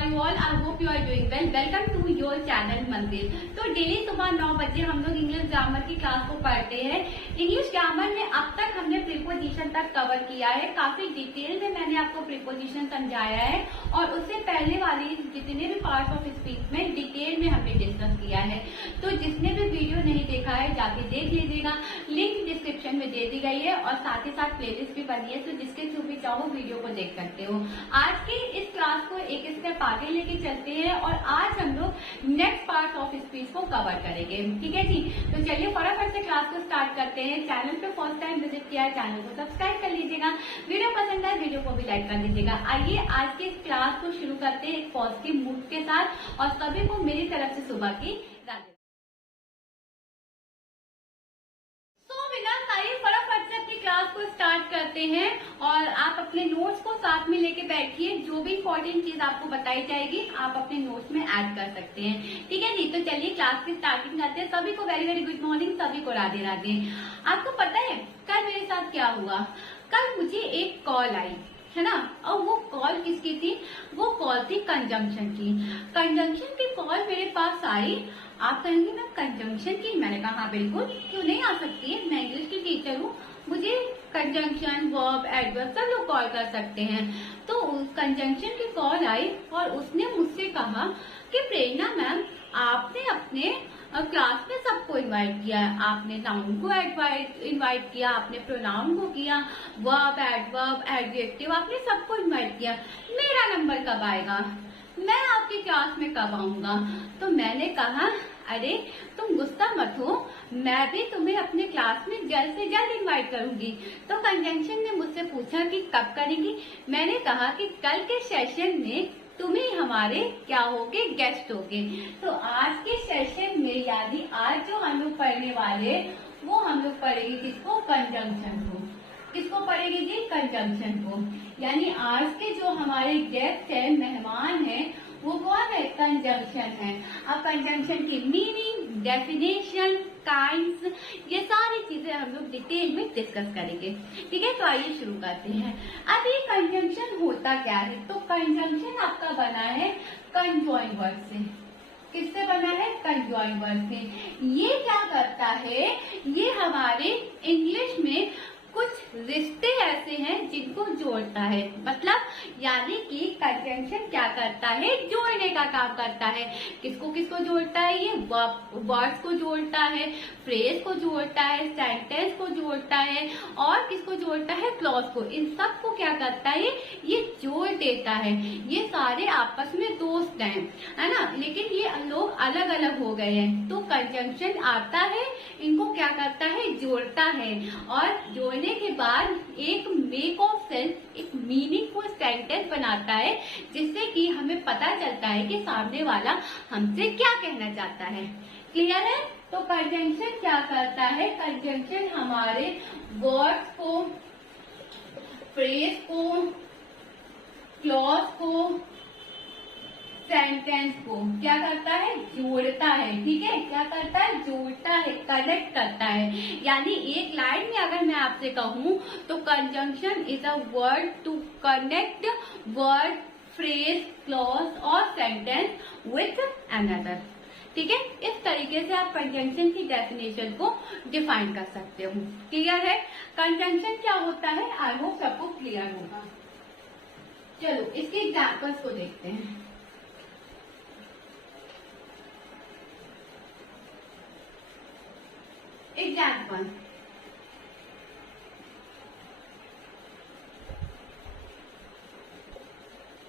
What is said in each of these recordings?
are you all? I hope you are doing well. Welcome to your channel मंदिर। तो daily सुबह 9 बजे हम लोग इंग्लिश ग्रामर की क्लास को पढ़ते हैं। इंग्लिश ग्रामर में अब तक हमने प्रीपोजिशन तक कवर किया है, काफी डिटेल में मैंने आपको प्रीपोजिशन समझाया है और उससे पहले वाली जितने भी पार्ट्स ऑफ स्पीच में डिटेल में हमने डिस्कस किया है। तो जिसने भी वीडियो नहीं देखा है जाके देख लीजिएगा, लिंक डिस्क्रिप्शन में दे दी गई है और साथ ही साथ प्लेलिस्ट भी बनी है, तो जिसके थ्रू भी चाहो वीडियो को देख सकते हो। आज की इस क्लास को एक स्टेप आगे लेके चलते हैं और आज हम लोग नेक्स्ट पार्ट ऑफ स्पीच को कवर करेंगे। ठीक है जी, तो चलिए फटाफट से क्लास को स्टार्ट करते हैं। चैनल पे फर्स्ट टाइम विजिट किया है, चैनल को सब्सक्राइब कर लीजिएगा, वीडियो पसंद आए वीडियो को भी लाइक कर दीजिएगा। आइए आज की इस क्लास को शुरू करते हैं एक पॉजिटिव मूड के साथ और सभी को मेरी तरफ से सुबह की राधे। फटाफट से अपनी क्लास को स्टार्ट करते हैं और आप अपने नोट्स को साथ में लेके बैठिए। जो भी इंपॉर्टेंट चीज आपको बताई जाएगी आप अपने नोट्स में ऐड कर सकते हैं। ठीक है जी, तो चलिए क्लास की स्टार्टिंग करते हैं। सभी को वेरी वेरी गुड मॉर्निंग, सभी को राधे राधे। आपको पता है कल मेरे साथ क्या हुआ? कल मुझे एक कॉल आई है ना, और वो कॉल किसकी थी? वो कॉल थी कंजंक्शन की। कंजंक्शन की कॉल मेरे पास आई। आप कहेंगे मैं कंजंक्शन की? मैंने कहा हाँ बिल्कुल, क्यों नहीं आ सकती है, मैं इंग्लिश की टीचर हूँ, मुझे कंजंक्शन वर्ब एडवर्ब सब लोग कॉल कर सकते हैं। तो कंजंक्शन की कॉल आई और उसने मुझसे कहा कि प्रेरणा मैम आपने अपने क्लास में सबको इनवाइट किया है, आपने नाउन को इनवाइट किया, आपने प्रोनाउन को किया, वर्ब एडवर्ब एडजेक्टिव आपने सबको इनवाइट किया, मेरा नंबर कब आएगा, मैं आपकी क्लास में कब आऊंगा? तो मैंने कहा अरे तुम गुस्सा मत हो, मैं भी तुम्हें अपने क्लास में जल्द से जल्द इनवाइट करूंगी। तो कंजंक्शन ने मुझसे पूछा कि कब करेंगी? मैंने कहा कि कल के सेशन में तुम्हें हमारे क्या होगे, गेस्ट होगे। तो आज के सेशन में यानी आज जो हम लोग पढ़ने वाले वो हम लोग पढ़ेंगे किसको? कंजंक्शन को। किसको पढ़ेंगे जी? कंजंक्शन को। यानी आज के जो हमारे गेस्ट है, मेहमान है, वो कौन है? कंजंक्शन है। अब कंजंक्शन की मीनिंग, डेफिनेशन, काइंड्स, ये सारी चीजें हम लोग डिटेल में डिस्कस करेंगे। ठीक है, तो आइए शुरू करते हैं। अब ये कंजंक्शन होता क्या है? तो कंजंक्शन आपका बना है कंजॉइंट वर्ड से। किससे बना है? कंजॉइंट वर्ड से। ये क्या करता है? ये हमारे इंग्लिश में कुछ रिश्ते ऐसे हैं जिनको जोड़ता है। मतलब यानी कि कंजंक्शन क्या करता है? जोड़ने का काम करता है। किसको किसको जोड़ता है? ये वर्ड्स को जोड़ता है, फ्रेज को जोड़ता है, सेंटेंस को जोड़ता है और किसको जोड़ता है? क्लॉज को। इन सब को क्या करता है? ये जोड़ देता है। ये सारे आपस में दोस्त हैं, है ना, लेकिन ये लोग अलग अलग हो गए हैं। तो कंजंक्शन आता है, इनको क्या करता है? जोड़ता है और जोड़ने के बाद एक मेक ऑफ सेंस, एक मीनिंगफुल सेंटेंस बनाता है जिससे कि हमें पता चलता है कि सामने वाला हमसे क्या कहना चाहता है। क्लियर है? तो कंजंक्शन क्या करता है? कंजंक्शन हमारे वर्ड्स को, फ्रेज को, क्लॉज को, सेंटेंस को क्या करता है? जोड़ता है। ठीक है, क्या करता है? जोड़ता है, कनेक्ट करता है। यानी एक लाइन में अगर मैं आपसे कहूँ तो conjunction is a word to connect word, phrase, clause और सेंटेंस विथ अनदर। ठीक है, इस तरीके से आप कंजंक्शन की डेफिनेशन को डिफाइन कर सकते हो। क्लियर है? कंजंक्शन क्या होता है? आई होप सबको क्लियर होगा। चलो इसके एग्जाम्पल्स को देखते हैं। एग्जाम्पल,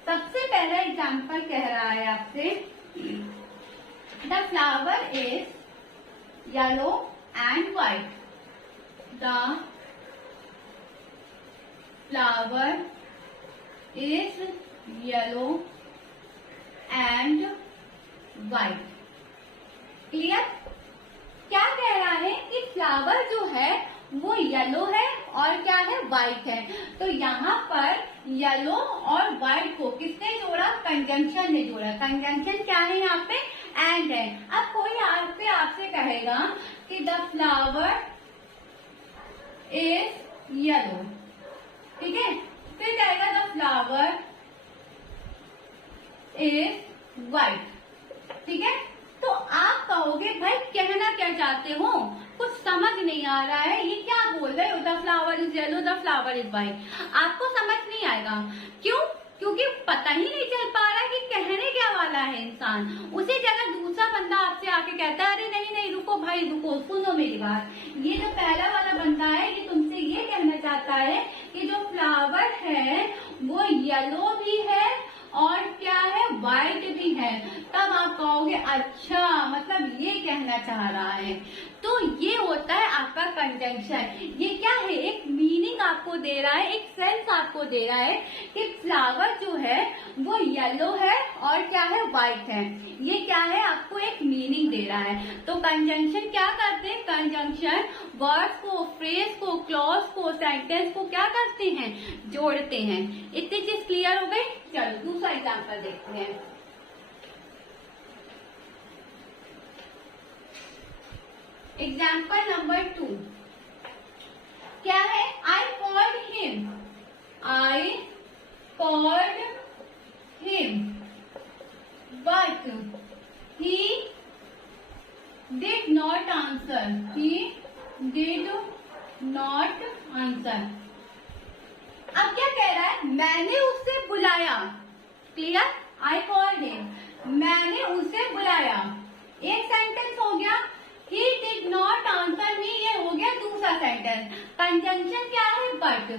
सबसे पहला एग्जाम्पल कह रहा है आपसे the flower is yellow and white. The flower is yellow and white. Clear? क्या कह रहा है कि फ्लावर जो है वो येलो है और क्या है? व्हाइट है। तो यहाँ पर येलो और व्हाइट को किसने जोड़ा? कंजंक्शन ने जोड़ा। कंजंक्शन क्या है यहाँ पे? एंड है। अब कोई आपसे कहेगा कि द फ्लावर इज येलो, ठीक है, फिर कहेगा द फ्लावर इज व्हाइट। ठीक है, तो आप कहोगे भाई कहना क्या चाहते हो, कुछ समझ नहीं आ रहा है, ये क्या बोल रहे हो, the flower is yellow, the flower is white. आपको समझ नहीं आएगा, क्यों? क्योंकि पता ही नहीं चल पा रहा कि कहने क्या वाला है इंसान। उसी जगह दूसरा बंदा आपसे आके कहता है अरे नहीं नहीं रुको भाई रुको, सुनो मेरी बात। ये जो पहला वाला बंदा है ये तुमसे ये कहना चाहता है कि जो फ्लावर है वो येलो भी है और क्या है, व्हाइट भी है। तब आप कहोगे अच्छा मतलब ये कहना चाह रहा है। तो ये होता है आपका कंजंक्शन। ये क्या है, एक मीनिंग आपको दे रहा है, एक सेंस आपको दे रहा है कि फ्लावर जो है वो येलो है और क्या है, व्हाइट है। ये क्या है, आपको एक मीनिंग दे रहा है। तो कंजंक्शन क्या करते हैं, कंजंक्शन वर्ड्स को, फ्रेज को, क्लॉज को, सेंटेंस को क्या करते हैं, जोड़ते हैं। इतनी चीज क्लियर हो गई। चलो दूसरा एग्जाम्पल देखते हैं। एग्जाम्पल नंबर 2 क्या है, I called him, I called him but he did not answer, he did not answer. अब क्या कह रहा है, मैंने उसे बुलाया। क्लियर, आई कॉल्ड हिम, मैंने उसे बुलाया। एक सेंटेंस हो गया। He did not answer me, ये हो गया दूसरा सेंटेंस। कंजंक्शन क्या है, बट।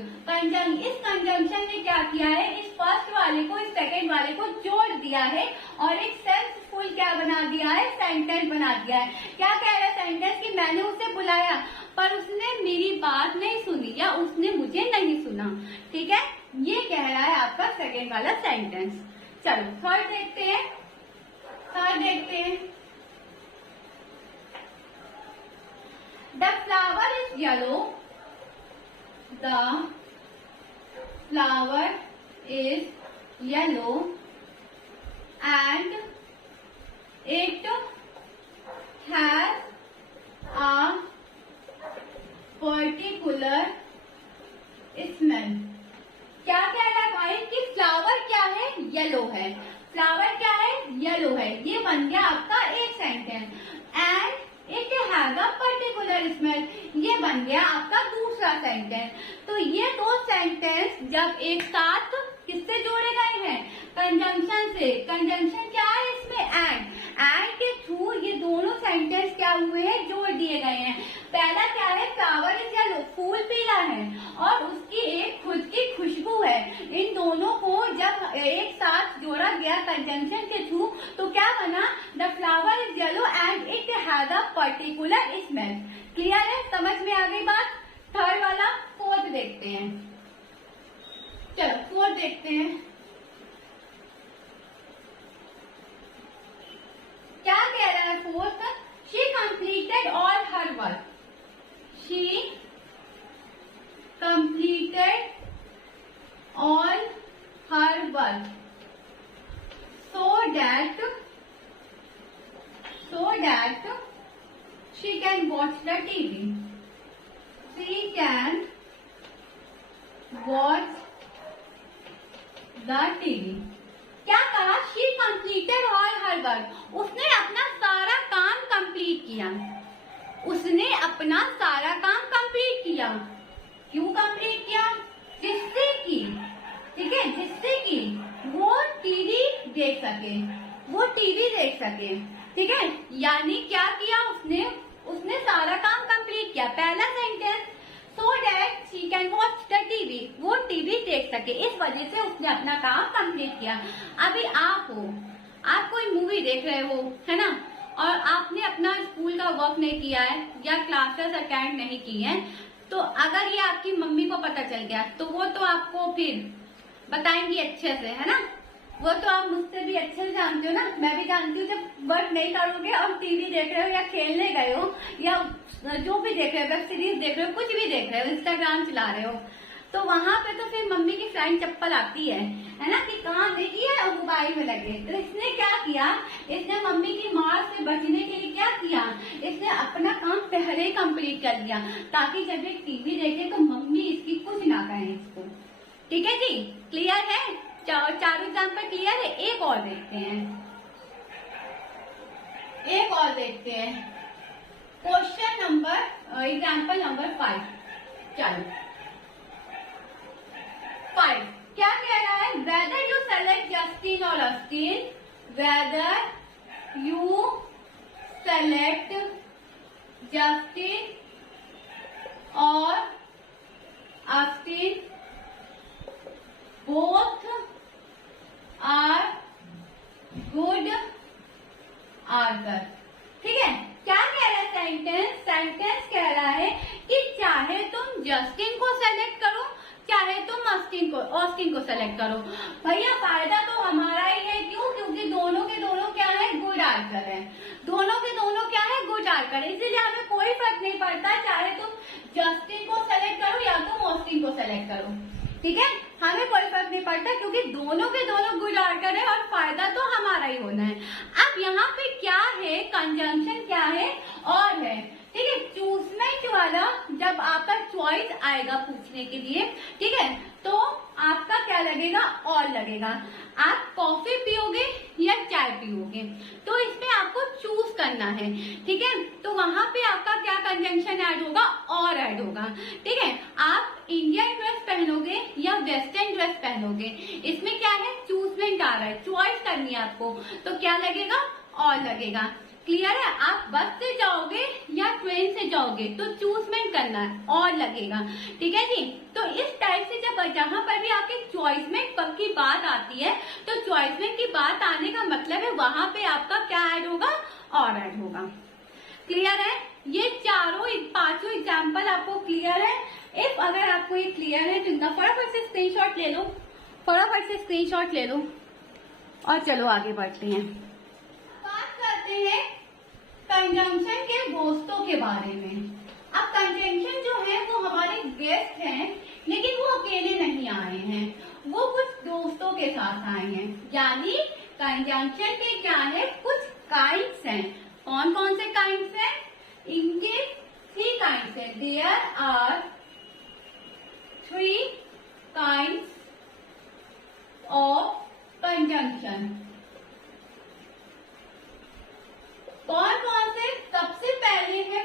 इस कंजंक्शन ने क्या किया है, इस फर्स्ट वाले को इस सेकंड वाले को जोड़ दिया है और एक सेंसफुल क्या बना दिया है, सेंटेंस बना दिया है। क्या कह रहा है सेंटेंस कि मैंने उसे बुलाया पर उसने मेरी बात नहीं सुनी या उसने मुझे नहीं सुना। ठीक है, ये कह रहा है आपका सेकंड वाला सेंटेंस। चलो थर्ड देखते हैं। The flower is yellow. The flower is yellow and it has a particular smell. क्या कह रहा है भाई कि फ्लावर क्या है, येलो है। फ्लावर क्या है, येलो है। ये बन गया आपका एक sentence. And it has a particular smell, ये बन गया आपका दूसरा सेंटेंस। तो ये दो सेंटेंस जब एक साथ किससे जोड़े गए हैं, कंजंक्शन से। कंजंक्शन क्या है इसमें, एंड के थ्रू ये दोनों सेंटेंस क्या हुए हैं, जोड़ दिए गए हैं। पहला क्या है, फ्लावर इज येलो, फूल पीला है और उसकी एक खुद की खुशबू है। इन दोनों को जब एक साथ जोड़ा गया कंजंक्शन के थ्रू तो क्या बना, the flower is yellow and it has a particular smell. Clear है, समझ में आ गई बात। थर्ड वाला। फोर्थ देखते हैं। चलो फोर्थ देखते हैं। क्या कह रहा है fourth, she completed all her work, she completed all her work so that she can watch the TV. She can watch the TV. क्या कहा, she completed all her work, उसने अपना सारा काम कंप्लीट किया। उसने अपना सारा काम कंप्लीट किया। क्यों कंप्लीट किया, जिससे कि, ठीक है, जिससे कि वो टीवी देख सके, वो टीवी देख सके। ठीक है, यानी क्या किया उसने सारा काम कंप्लीट किया। पहला sentence, so that she can watch the TV, वो टीवी देख सके, इस वजह से उसने अपना काम कंप्लीट किया। अभी आप कोई मूवी देख रहे हो, है ना, और आपने अपना स्कूल का वर्क नहीं किया है या क्लासेस अटेंड नहीं की है, तो अगर ये आपकी मम्मी को पता चल गया तो वो तो आपको फिर बताएंगी अच्छे से, है ना। वो तो आप मुझसे भी अच्छे से जानते हो ना, मैं भी जानती हूँ। जब वर्क नहीं करोगे और टीवी देख रहे हो या खेलने गए हो या जो भी देख रहे हो, वेब सीरीज देख रहे हो, कुछ भी देख रहे हो, इंस्टाग्राम चला रहे हो, तो वहां पे तो फिर मम्मी की फ्लाइंग चप्पल आती है ना, कि कहाँ देखिए और मोबाइल में लगे। तो इसने क्या किया, इसने मम्मी की मार से बचने के लिए क्या किया, इसने अपना काम पहले ही कंप्लीट कर लिया, ताकि जब ये टीवी देखे तो मम्मी इसकी कुछ ना कहे इसको। ठीक है जी, क्लियर है। चारों एग्जाम्पल क्लियर है? एक और देखते हैं, एक और देखते हैं। Question number example number 5। चलो 5 क्या कह रहा है? वेदर यू सेलेक्ट जस्टिन और Austin, whether you select Justin और Austin both are good answer. ठीक है, क्या कह रहा है सेंटेंस? सेंटेंस कह रहा है कि चाहे तुम जस्टिन को सेलेक्ट करो, चाहे तुम ऑस्टिन को सेलेक्ट करो, भैया फायदा तो हमारा ही है। क्यों? क्योंकि दोनों के दोनों क्या है? गुड आंसर है। दोनों के दोनों क्या है? गुड आंसर है। इसीलिए हमें कोई फर्क नहीं पड़ता चाहे तुम जस्टिन को सेलेक्ट करो या तुम ऑस्टिन को सेलेक्ट करो। ठीक है, हमें कोई फर्क नहीं पड़ता क्योंकि दोनों के दोनों गुड आंसर है और फायदा तो हमारा ही होना है। अब यहाँ पे क्या है? कंजंक्शन क्या है? और है। ठीक है, चूजमेंट वाला जब आपका चॉइस आएगा पूछने के लिए, ठीक है, तो आपका क्या लगेगा? और लगेगा। आप कॉफी पियोगे या चाय पियोगे, तो इसमें आपको चूज करना है। ठीक है, तो वहां पे आपका क्या कंजंक्शन ऐड होगा? और ऐड होगा। ठीक है, आप इंडियन ड्रेस पहनोगे या वेस्टर्न ड्रेस पहनोगे, इसमें क्या है? चूजमेंट आ रहा है, चॉइस करनी है आपको, तो क्या लगेगा? और लगेगा। क्लियर है? आप बस से जाओगे या ट्रेन से जाओगे तो चूजमेंट करना है, और लगेगा। ठीक है जी, तो इस टाइप से जब जहां पर भी आपके चॉइसमेंट की बात आती है, तो चॉइसमेंट की बात आने का मतलब है वहां पे आपका क्या ऐड होगा? और ऐड होगा। क्लियर है? ये पांचों एग्जाम्पल आपको क्लियर है? इफ अगर आपको ये क्लियर है तो इनका फटाफट से स्क्रीनशॉट ले लो, फटाफट से स्क्रीनशॉट ले लो और चलो आगे बढ़ते हैं। बात करते हैं कंजंक्शन के दोस्तों के बारे में। अब कंजंक्शन जो है वो हमारे गेस्ट हैं, लेकिन वो अकेले नहीं आए हैं, वो कुछ दोस्तों के साथ आए हैं। यानी कंजंक्शन के क्या है? कुछ काइंड्स हैं। कौन कौन से काइंड्स हैं? इनके 3 काइंड्स हैं। There are 3 kinds of conjunction. कौन कौन से? सबसे पहले है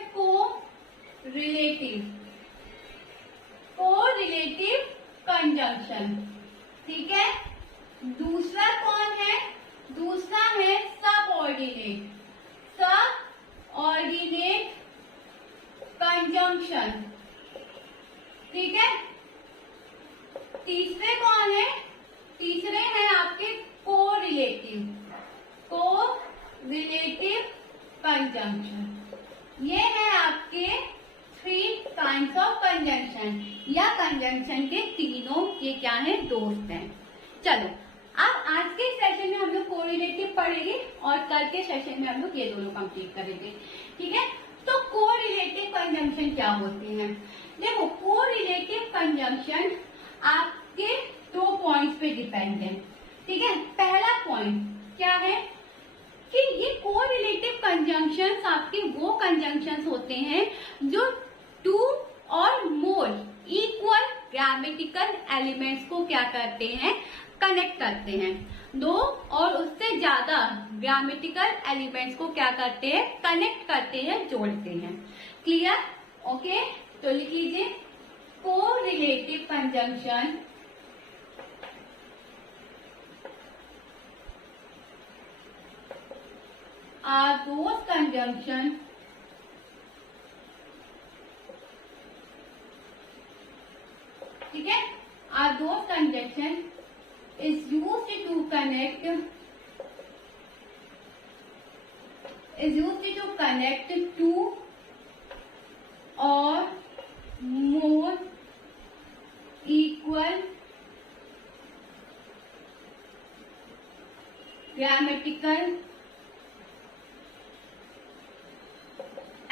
कोरिलेटिव कंजंक्शन। ठीक है, दूसरा कौन है? दूसरा है सबऑर्डिनेट कंजंक्शन। ठीक है, तीसरे कौन है? तीसरे हैं आपके कोरिलेटिव कंजंक्शन। ये है आपके 3 काइंड्स ऑफ कंजंक्शन, या कंजंक्शन के तीनों ये क्या है? दोस्त हैं। चलो, अब आज के सेशन में हम लोग कोरिलेटिव पढ़ेंगे और कल के सेशन में हम लोग ये दोनों कंप्लीट करेंगे। ठीक है, तो कोरिलेटिव कंजंक्शन क्या होती है? देखो, कोरिलेटिव कंजंक्शन आपके 2 पॉइंट्स पे डिपेंड है। ठीक है, पहला पॉइंट क्या है कि ये कोरिलेटिव कंजंक्शंस आपके वो कंजंक्शंस होते हैं जो 2 और मोर इक्वल ग्रामेटिकल एलिमेंट्स को क्या करते हैं? कनेक्ट करते हैं। 2 और उससे ज्यादा ग्रामेटिकल एलिमेंट्स को क्या करते हैं? कनेक्ट करते हैं, जोड़ते हैं। क्लियर? ओके, तो लिख लीजिए correlative conjunction are those conjunction ठीक है, are those conjunction is used to connect two or more equal grammatical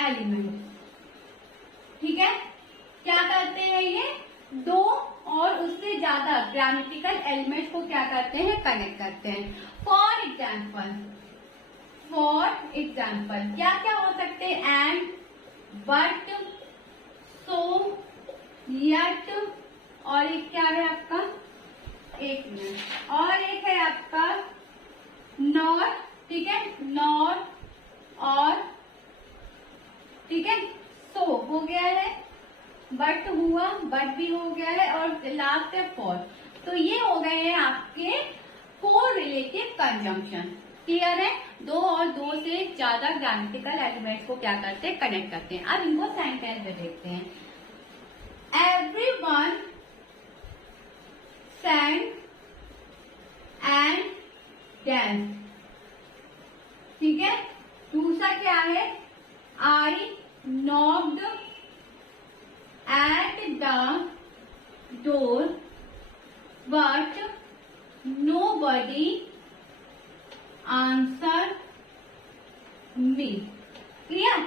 element. ठीक है, क्या करते हैं? ये 2 और उससे ज्यादा ग्रामेटिकल एलिमेंट्स को क्या करते हैं? कनेक्ट करते हैं। फॉर एग्जाम्पल क्या क्या हो सकते हैं? एंड, बट, सो, येट, और एक क्या है आपका? एक मिनट, और एक है आपका नॉर, ठीक है, नॉर, और ठीक है, सो हो गया है, बट हुआ, बट भी हो गया है, और लास्ट है फॉर। तो ये हो गए हैं आपके फोर रिलेटिव कंजंक्शन। क्लियर है? दो और दो से ज्यादा ग्रामेटिकल एलिमेंट्स को क्या करते हैं, कनेक्ट करते हैं। अब इनको सेंटेंस में देखते हैं। एवरीवन sang and danced, ठीक है। दूसरा क्या है, I knocked at the door but nobody answered me। Clear?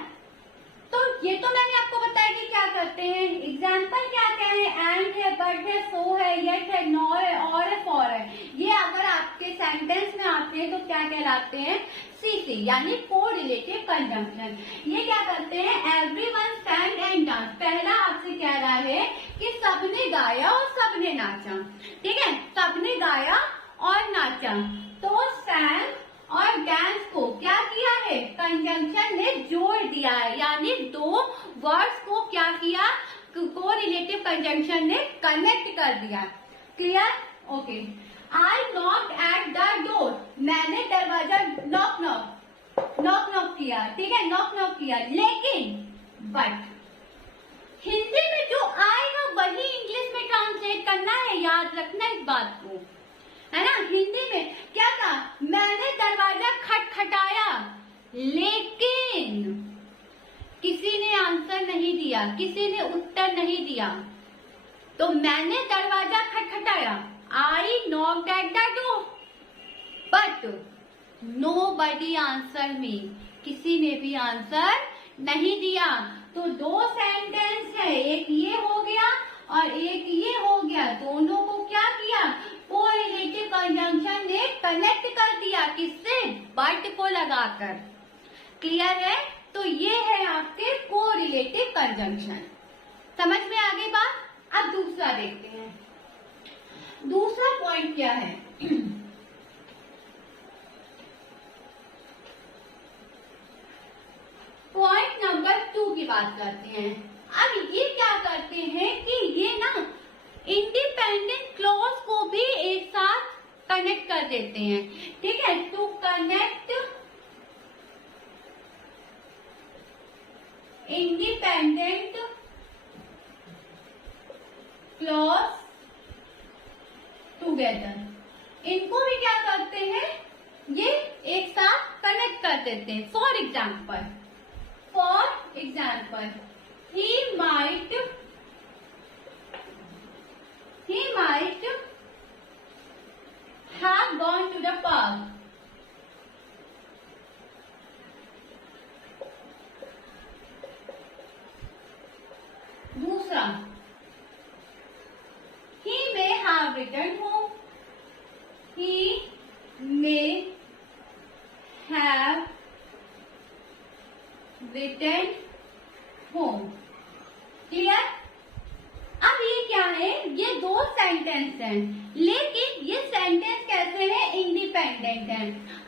तो ये तो मैंने आपको बताया कि क्या करते हैं। एग्जाम्पल क्या क्या है, एंड है, बट है, सो है, येट है, नॉर है, और है, फॉर है। ये अगर आपके सेंटेंस में आते हैं तो क्या कहलाते हैं, सीसी, यानी को रिलेटिव कंजंक्शन। ये क्या करते हैं, एवरीवन sang एंड डांस। पहला आपसे कह रहा है कि सबने गाया और सबने नाचा, ठीक है, सबने गाया और नाचा। तो sang और डांस को क्या किया है, कंजंक्शन ने जोड़ दिया है, यानी दो वर्ड्स को क्या किया, को रिलेटिव कंजंक्शन ने कनेक्ट कर दिया। Clear? Okay. I knock eight the door, मैंने दरवाजा नॉक किया, ठीक है, नॉक किया, लेकिन बट हिंदी में जो आएगा वही इंग्लिश में ट्रांसलेट करना है, याद रखना इस बात को, है ना। हिंदी में क्या था, मैंने दरवाजा खटखटाया लेकिन किसी ने आंसर नहीं दिया, किसी ने उत्तर नहीं दिया। तो मैंने दरवाजा खटखटाया, I knocked at the door but nobody answer me, किसी ने भी आंसर नहीं दिया। तो दो सेंटेंस है, एक ये हो गया और एक ये हो गया, दोनों को क्या किया, कोरिलेटिव कंजंक्शन ने कनेक्ट कर दिया, किससे, बट को लगाकर। क्लियर है? तो ये है आपके कोरिलेटिव कंजंक्शन। समझ में आ गई बात? अब दूसरा देखते हैं। दूसरा पॉइंट क्या है, पॉइंट नंबर 2 की बात करते हैं। अब ये क्या करते हैं कि ये ना इंडिपेंडेंट क्लॉज को भी एक साथ कनेक्ट कर देते हैं, ठीक है। To connect independent clause together, इनको भी क्या करते हैं, ये एक साथ कनेक्ट कर देते हैं। For example he might have gone to the park, दूसरा he may have returned home, he may have returned home। Clear? अब ये क्या है, ये दो सेंटेंस हैं, लेकिन ये सेंटेंस कैसे हैं, इंडिपेंडेंट हैं।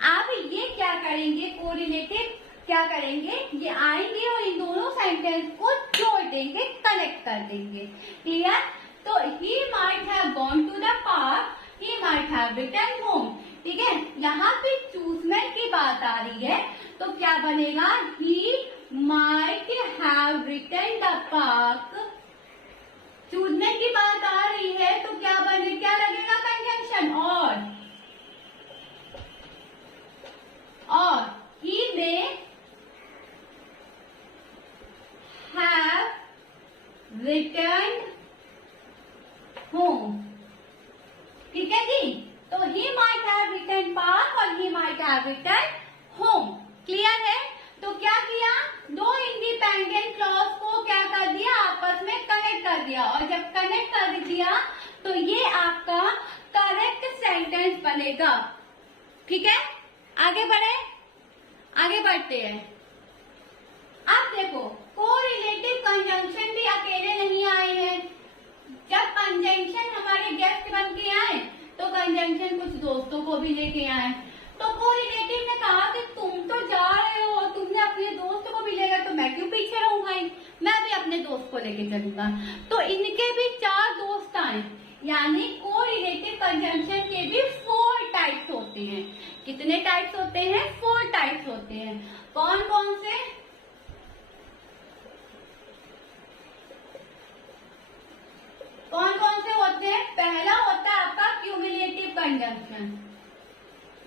अब ये क्या करेंगे, कोरिलेटिव क्या करेंगे, ये आएंगे और इन दोनों सेंटेंस को जोड़ देंगे, कनेक्ट कर देंगे। क्लियर? तो he might have gone to the park, he might have returned home, ठीक है। यहाँ पे चूजमेंट की बात आ रही है, तो क्या बनेगा, he might have returned the park, चूजमेंट की बात आ रही है तो क्या लगेगा, कंजंक्शन, और he may have returned home, ठीक है जी। तो he might have returned park और he might have returned home। Clear है? तो क्या किया, दो इंडिपेंडेंट क्लॉज को क्या कर दिया, आपस में कनेक्ट कर दिया, और जब कनेक्ट कर दिया तो ये आपका करेक्ट सेंटेंस बनेगा। ठीक है, आगे बढ़ते हैं। अब देखो, कोरिलेटिव कंजंक्शन भी अकेले नहीं आए हैं। जब कंजंक्शन हमारे गेस्ट बन के आए तो कंजंक्शन कुछ दोस्तों को भी लेके आए। तो कोरिलेटिव ने कहा कि तुम तो जा रहे हो, तुमने अपने दोस्त को भी लेगा तो मैं क्यों पीछे रहूंगा, मैं भी अपने दोस्त को लेके चलूंगा। तो इनके भी 4 दोस्त आए, यानी कोरिलेटिव कंजंक्शन के भी 4 टाइप्स होते हैं। कितने टाइप्स होते हैं? 4 टाइप्स होते हैं। कौन कौन से? कौन कौन से होते हैं? पहला होता है आपका क्यूमुलेटिव कंजंक्शन।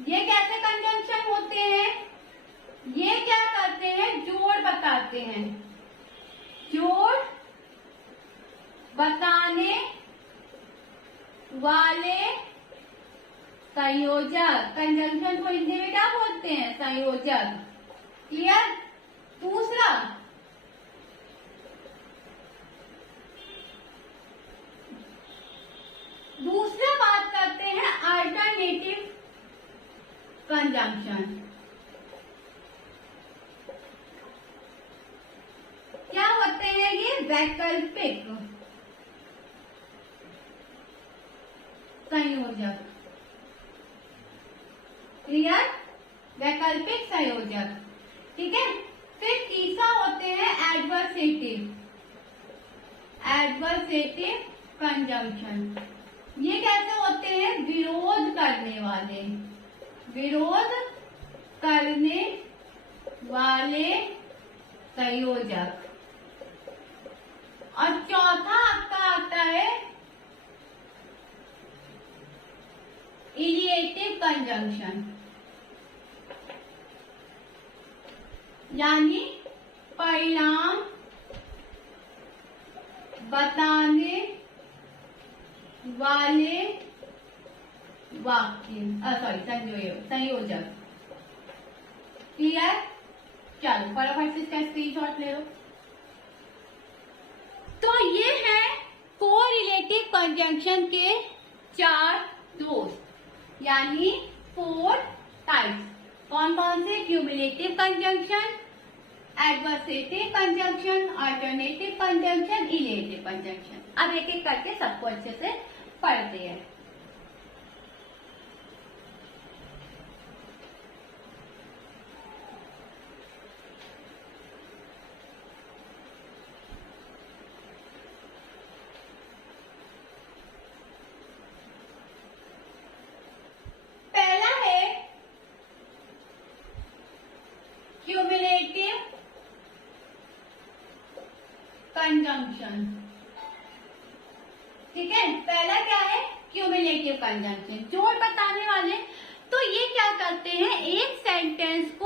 ये कैसे कंजंक्शन होते हैं? ये क्या करते हैं? जोड़ बताते हैं। जोड़ बताने वाले संयोजक, कंजंक्शन को हिंदी में क्या बोलते हैं? संयोजक। क्लियर? दूसरा बात करते हैं अल्टरनेटिव कंजंक्शन। क्या होते हैं ये? वैकल्पिक संयोजक। क्लियर? वैकल्पिक संयोजक। ठीक है। फिर तीसरा होते हैं एडवर्सेटिव कंजंक्शन। ये कैसे होते हैं? विरोध करने वाले संयोजक। और चौथा आपका आता है इलिएटिव कंजंक्शन, यानी परिणाम बताने वाले वाक्य, संयोजक। क्लियर? चलो फटाफट से इसका स्क्रीनशॉट ले लो। तो ये है कोरिलेटिव कंजंक्शन के 4 दोस्त, यानी 4 टाइप्स। कौन कौन से? Cumulative conjunction, adversative conjunction, alternative conjunction, illative conjunction. अब एक एक करके सबको अच्छे से पढ़ते हैं। पहला है क्यूमुलेटिव कंजंक्शन। ठीक है, पहला क्या है? क्यूमुलेटिव कंजंक्शन, जोड़ बताने वाले। तो ये क्या करते हैं? एक सेंटेंस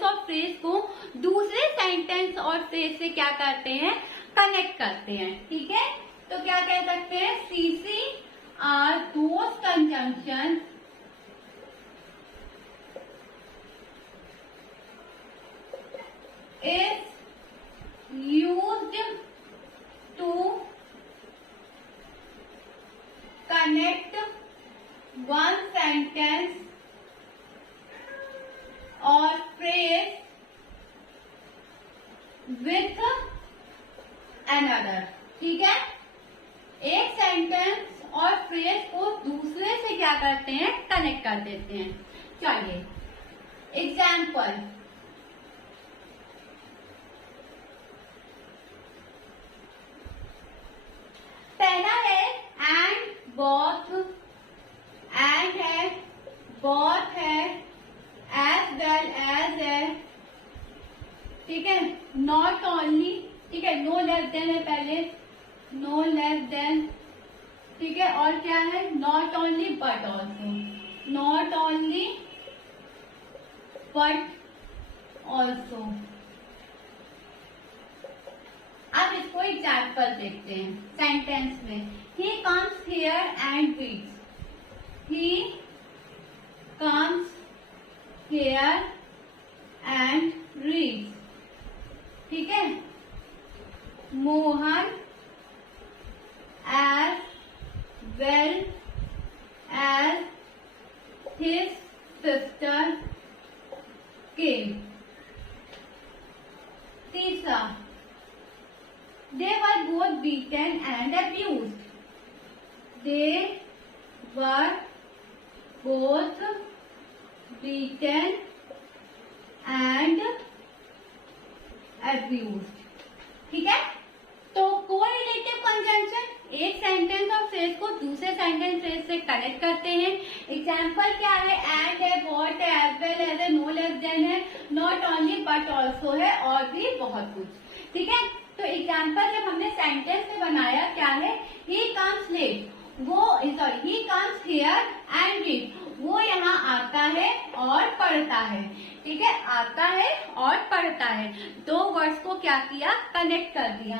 और फ्रेज को दूसरे सेंटेंस और फ्रेज से क्या करते हैं? कनेक्ट करते हैं। ठीक है, तो क्या कह सकते हैं? CC are those conjunctions is used to connect one sentence or phrase with another। ठीक है, एक सेंटेंस और फ्रेज को दूसरे से क्या करते हैं? कनेक्ट कर देते हैं। चलिए एग्जाम्पल, पहला है एंड बोथ, एंड है, बोथ है, एज वेल एज है। ठीक है, नॉट ओनली। ठीक है, नो लेस देन है पहले, नो लेस देन। ठीक है, और क्या है? Not only but also, not only but also. अब इसको एग्जाम्पल देखते हैं सेंटेंस में। ही comes here and reads, he comes here and reads. ठीक है, Mohan as well as his sister came। तीसरा, they were both beaten and abused, they both beaten and abused. ठीक है, तो कोरिलेटिव कंजंक्शन एक सेंटेंस और फ्रेज को दूसरे सेंटेंस फ्रेज से कनेक्ट करते हैं. एग्जाम्पल क्या है? एंड है, बॉट है, एज वेल एज है, नो लेस देन है, नॉट ओनली बट ऑल्सो है, और भी बहुत कुछ. ठीक है, तो एग्जाम्पल जब हमने सेंटेंस में बनाया क्या है? He comes late, he comes here and read, वो यहाँ आता है और पढ़ता है. ठीक है, आता है और पढ़ता है, दो वर्ड्स को क्या किया? कनेक्ट कर दिया.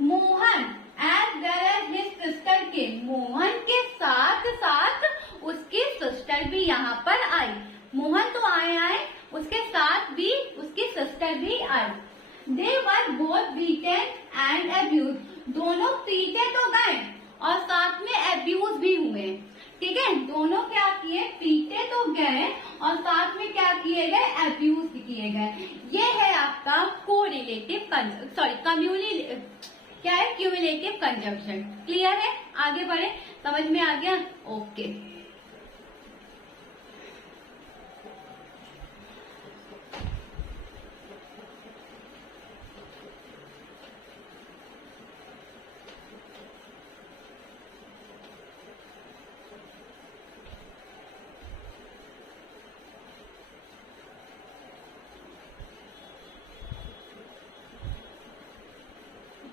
Mohan as well as his sister के, मोहन के साथ साथ उसकी सिस्टर भी यहाँ पर आई. मोहन तो आए, उसके साथ भी उसकी सिस्टर भी आई. They were both beaten and abuse, दोनों पीटे तो गए और साथ में अब्यूज भी हुए. ठीक है, दोनों क्या किए? पीटे तो गए और साथ में क्या किए गए? अब्यूज भी किए गए. ये है आपका कोरिलेटिव क्या है? Cumulative conjunction. क्लियर है? आगे बढ़े, समझ में आ गया? ओके.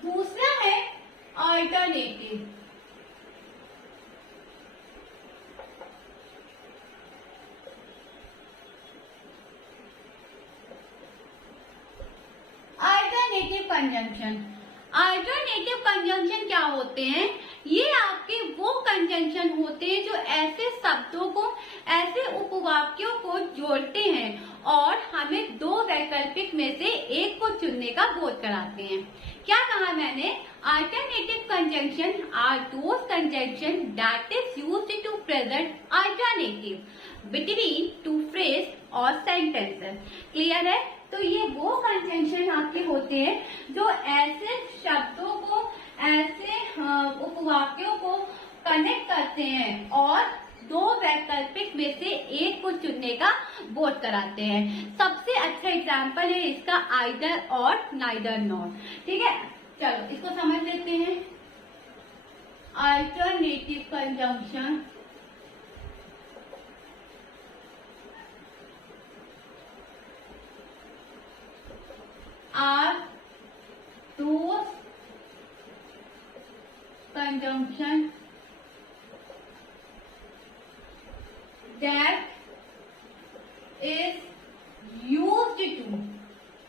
दूसरा है alternative. Alternative conjunction. Alternative conjunction क्या होते हैं? ये आपके वो कंजंक्शन होते हैं जो ऐसे शब्दों को, ऐसे उपवाक्यों को जोड़ते हैं और हमें दो वैकल्पिक में से एक को चुनने का बोध कराते हैं. क्या कहा मैंने? Alternative conjunction are those conjunction that is used to present alternative between two phrase और सेंटेंसेस. क्लियर है? तो ये वो कंजंक्शन आपके होते हैं जो ऐसे शब्दों को, ऐसे उपवाक्यों को कनेक्ट करते हैं और दो वैकल्पिक में से एक को चुनने का बोध कराते हैं. सबसे अच्छा एग्जाम्पल है इसका आइदर और नाइदर नॉट. ठीक है, चलो इसको समझ लेते हैं. Alternative conjunction are those conjunction that is used to,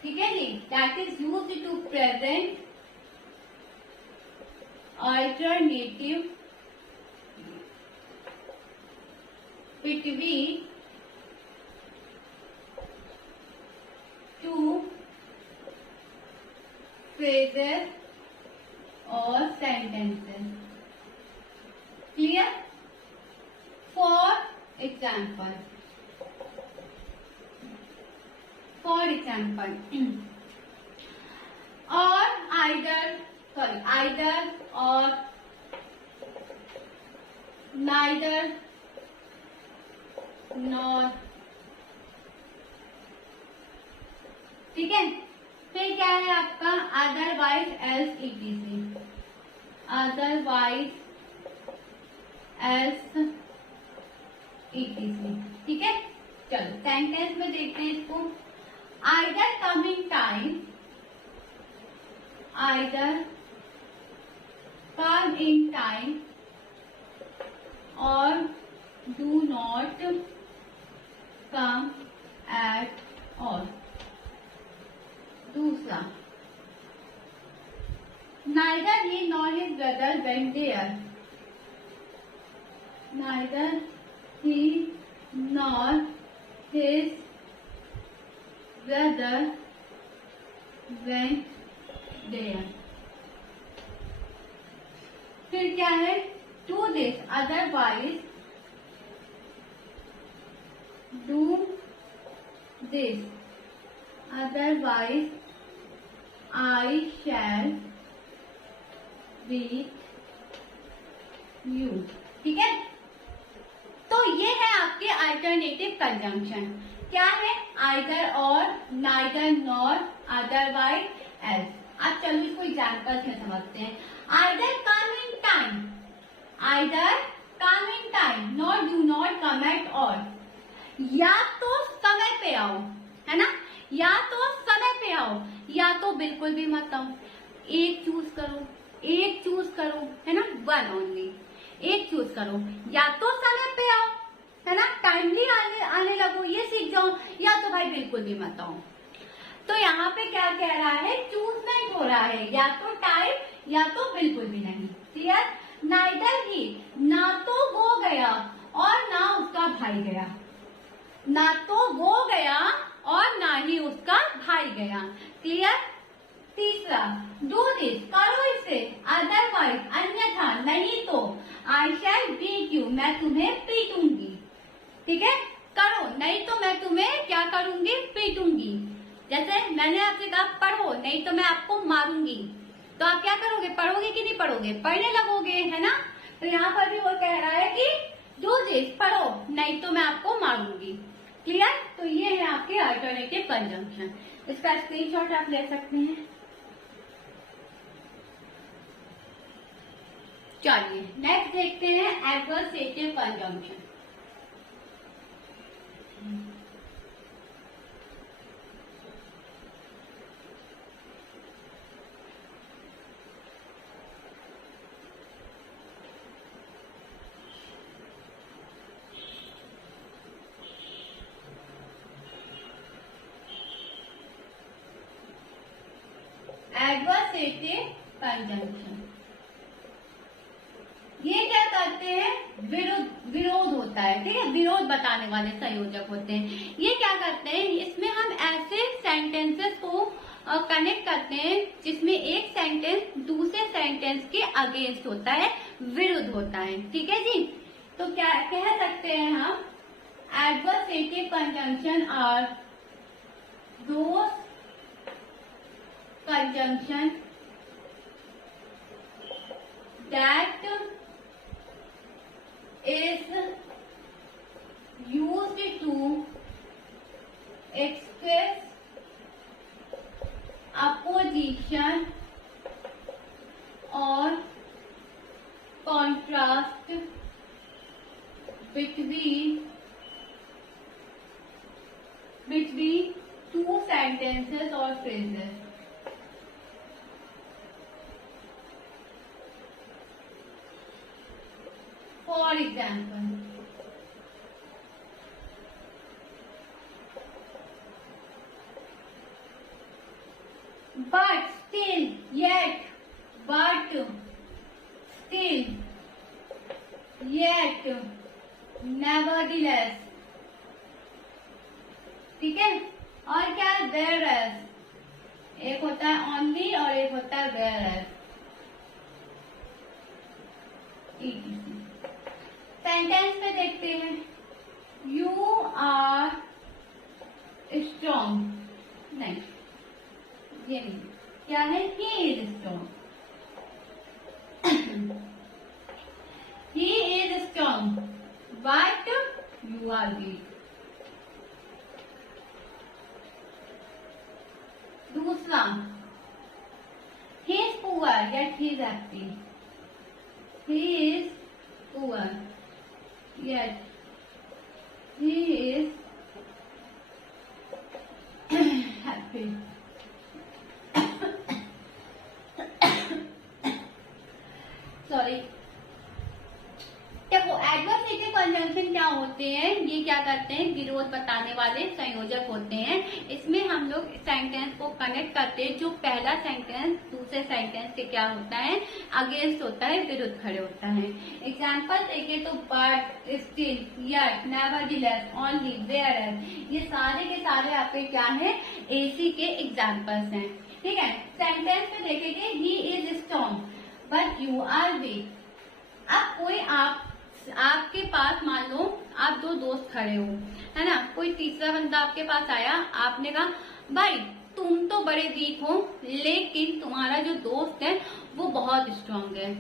ठीक है जी, that is used to present alternative between two phrases or sentences. Clear? For example, or either or neither nor. ठीक है, फिर क्या है आपका otherwise else ETC. Otherwise else ETC. ठीक है, चलो सेंटेंस में देखते हैं इसको. Either come in time, either come in time और do not come at all. दूसरा, neither he nor his brother went there. Neither he nor his brother went there. फिर क्या है? do this, otherwise do this, otherwise I shall beat you. ठीक है, तो ये है आपके अल्टरनेटिव कंजंक्शन। क्या है? आइदर और, नाइदर नॉर, अदरवाइज एल्स। अब चलो इसको एग्जाम्पल्स में समझते हैं। Either come in time, either come in time, not do not come at all. या तो समय पे आओ, है ना, या तो समय पे आओ, या तो बिल्कुल भी मत आओ। एक चूज करो, एक चूज करो, है ना, वन ओनली, एक चूज करो। या तो समय पे आओ, है ना, टाइमली आने लगो, ये सीख जाओ, या तो भाई बिल्कुल भी मत आओ। तो यहाँ पे क्या कह रहा है? चूजमेंट हो रहा है, या तो टाइम या तो बिल्कुल भी नहीं। क्लियर? नाइदर ही, ना तो वो गया और ना उसका भाई गया, ना तो वो गया और ना ही उसका भाई गया। क्लियर? तीसरा, डू दिस, करो इसे, अदरवाइज, अन्यथा, नहीं तो, आई शैल बीट यू, मैं तुम्हें पीटूंगी। ठीक है, करो, नहीं तो मैं तुम्हें क्या करूंगी? पीटूंगी। जैसे मैंने आपसे कहा पढ़ो, नहीं तो मैं आपको मारूंगी, तो आप क्या करोगे? पढ़ोगे कि नहीं पढ़ोगे? पढ़ने लगोगे, है ना। तो यहाँ पर भी वो कह रहा है कि डू दिस, पढ़ो, नहीं तो मैं आपको मारूंगी। क्लियर? तो ये है आपके अल्टरनेटिव कंजंक्शन। इसका स्क्रीनशॉट आप ले सकते हैं। चलिए नेक्स्ट देखते हैं एडवर्सेटिव कंजंक्शन। एडवर्सेटिव कंजंक्शन, ये क्या करते हैं? विरोध होता है, ठीक है, विरोध बताने वाले संयोजक होते हैं। ये क्या करते हैं? इसमें हम ऐसे सेंटेंसेस को कनेक्ट करते हैं जिसमें एक सेंटेंस दूसरे सेंटेंस के अगेंस्ट होता है, विरुद्ध होता है। ठीक है जी, तो क्या कह सकते हैं हम? Adversative conjunction are those conjunction that is used to express opposition or contrast between two sentences or phrases. For example, but, still, yet, but, still, yet, nevertheless। ठीक है, और क्या? whereas, एक होता है only और एक होता है whereas। सेंटेंस में देखते हैं, यू आर स्ट्रॉन्ग, नहीं ये नहीं, क्या है? He is strong, he is strong but you are weak. दूसरा, he is poor yet he is happy, he is poor yet he is happy। Sorry, देखो एडवर्सेटिव कंजंक्शन क्या होते हैं? ये क्या करते हैं? विरोध बताने वाले संयोजक होते हैं। इसमें हम लोग सेंटेंस को कनेक्ट करते हैं, जो पहला सेंटेंस दूसरे सेंटेंस से क्या होता है? अगेंस्ट होता है, विरुद्ध खड़े होता है। एग्जाम्पल देखें तो but, still, yet, nevertheless, only, whereas, ये सारे के सारे आपके क्या है? एसी के एग्जाम्पल्स हैं। ठीक है, सेंटेंस में देखेंगे he is strong but you are weak. अब कोई आपके पास, मान लो आप दो दोस्त खड़े हो, है ना, कोई तीसरा बंदा आपके पास आया, आपने कहा भाई तुम तो बड़े वीक हो लेकिन तुम्हारा जो दोस्त है वो बहुत स्ट्रांग है।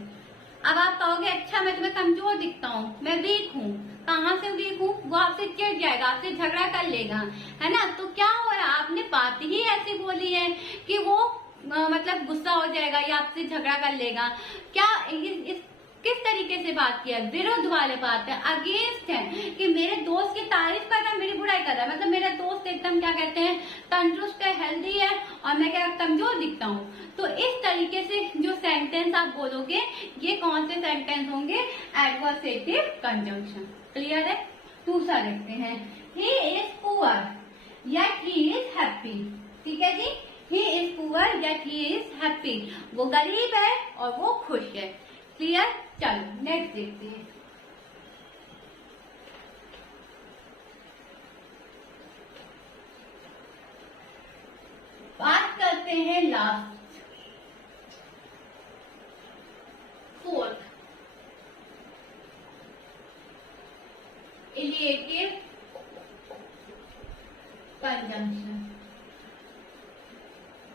अब आप कहोगे अच्छा मैं तुम्हें कमजोर दिखता हूँ, मैं वीक हूँ। कहाँ से वीक हूँ? वो आपसे चिढ़ आपसे झगड़ा कर लेगा, है ना। तो क्या हो रहा है, आपने बात ही ऐसी बोली है कि वो मतलब गुस्सा हो जाएगा या आपसे झगड़ा कर लेगा। क्या इस किस तरीके से बात किया, विरुद्ध वाले बात है, अगेंस्ट है कि मेरे दोस्त की तारीफ कर रहा है, मेरी बुराई कर रहा है। मतलब मेरा दोस्त एकदम क्या कहते हैं, तंदुरुस्त है, हेल्दी है, और मैं क्या कमजोर दिखता हूँ। तो इस तरीके से जो सेंटेंस आप बोलोगे, ये कौन से सेंटेंस होंगे, एडवर्सेटिव कंजंक्शन। क्लियर है। दूसरा देखते हैं, ही is poor yet he is happy। ठीक है जी, he is poor yet he is happy। वो गरीब है और वो खुश है। क्लियर। चलो नेक्स्ट देखते हैं। बात करते हैं लास्ट, फोर्थ, इलिएटिव कंजंक्शन।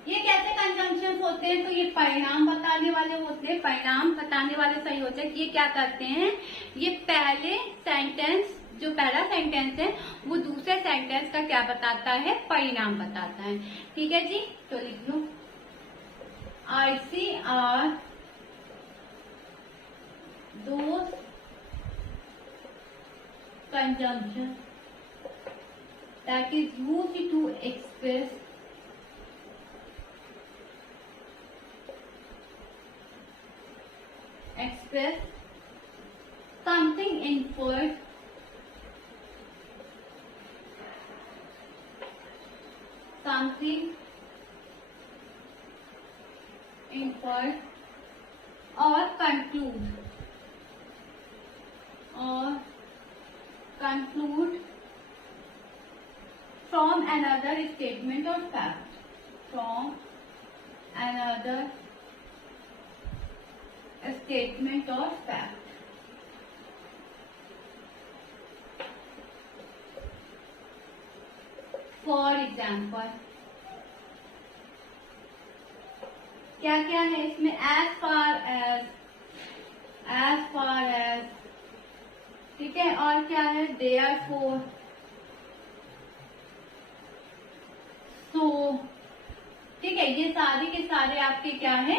ये कैसे कंजंक्शन होते हैं, तो ये परिणाम बताने वाले होते हैं। परिणाम बताने वाले सही होते हैं कि ये क्या करते हैं, ये पहले सेंटेंस, जो पहला सेंटेंस है वो दूसरे सेंटेंस का क्या बताता है, परिणाम बताता है। ठीक है जी, तो लिख लो, ICR those conjunction that is used to express something inferred or conclude from another statement or fact, from another statement or fact। For example क्या क्या है इसमें, एज फार एज, ठीक है, और क्या है, देयरफॉर, सो। ठीक है, ये सारे के सारे आपके क्या है,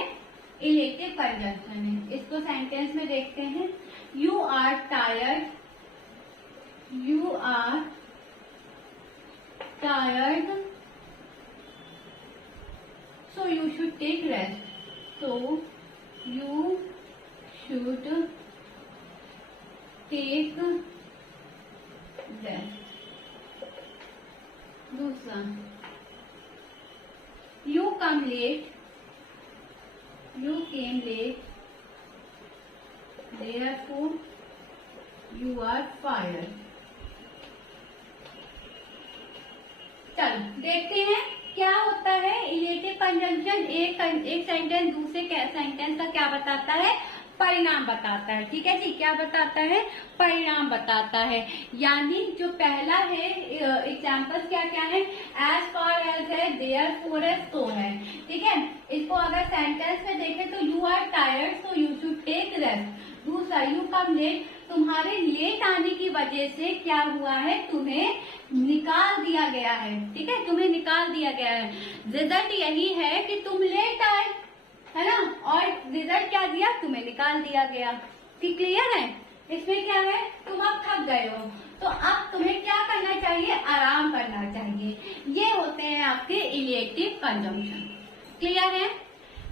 इलेक्टिव कंजंक्शन है। इसको सेंटेंस में देखते हैं, you are tired, so you should take rest, so you should take rest। दूसरा, you came late, therefore you are fired। चलो देखते हैं क्या होता है इलेटिव कंजंक्शन। एक सेंटेंस दूसरे सेंटेंस का क्या बताता है, परिणाम बताता है। ठीक है जी, क्या बताता है, परिणाम बताता है। यानी जो पहला है, एग्जाम्पल्स क्या क्या है, एज फार एज है, देयरफॉर है, सो है। ठीक है, इसको अगर सेंटेंस में देखें तो you are tired so you should take rest. दूसरा, यू कम लेट, तुम्हारे लेट आने की वजह से क्या हुआ है, तुम्हें निकाल दिया गया है। ठीक है, तुम्हें निकाल दिया गया है। रिजल्ट यही है कि तुम लेट आए, है ना, और रिजल्ट क्या दिया, तुम्हें निकाल दिया गया। ठीक, क्लियर है। इसमें क्या है, तुम अब थक गए हो, तो अब तुम्हें क्या करना चाहिए, आराम करना चाहिए। ये होते हैं आपके इलिएटिव कंजंक्शन। क्लियर है,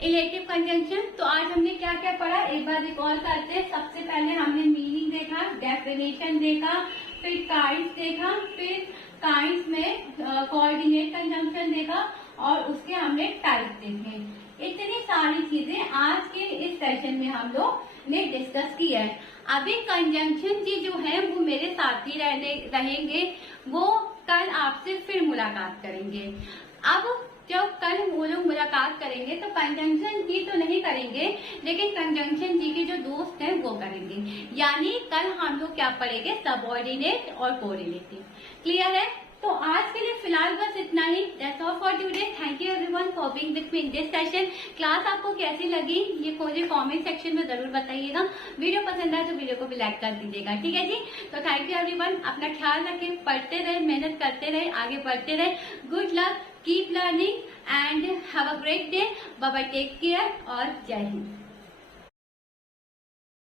इलेटिव कंजंक्शन। तो आज हमने क्या क्या पढ़ा, एक बार रिकॉल करते हैं। सबसे पहले हमने मीनिंग देखा, डेफिनेशन देखा, फिर काइंड्स देखा, फिर काइंड्स में कोऑर्डिनेट कंजंक्शन देखा, और उसके हमने टाइप देखे। इतनी सारी चीजें आज के इस सेशन में हम लोग ने डिस्कस किया है। अभी कंजंक्शन जी जो है वो मेरे साथ ही रहेंगे, वो कल आपसे फिर मुलाकात करेंगे। अब जब कल वो लोग मुलाकात करेंगे तो कंजंक्शन जी तो नहीं करेंगे, लेकिन कंजंक्शन जी के जो दोस्त हैं वो करेंगे। यानी कल हम लोग क्या पढ़ेंगे, सबऑर्डिनेट और कोरिलेटिव। क्लियर है। तो आज के लिए फिलहाल बस इतना ही। That's all for today. Thank you everyone for being with me in this session. Class आपको कैसी लगी ये मुझे कमेंट सेक्शन में जरूर बताइएगा। वीडियो पसंद आए तो वीडियो को भी लाइक कर दीजिएगा, ठीक है जी। तो थैंक यू एवरीवन, अपना ख्याल रखें, पढ़ते रहे, मेहनत करते रहे, आगे बढ़ते रहे। Good luck, keep learning and have a great day. Bye bye, take care और जय हिंद।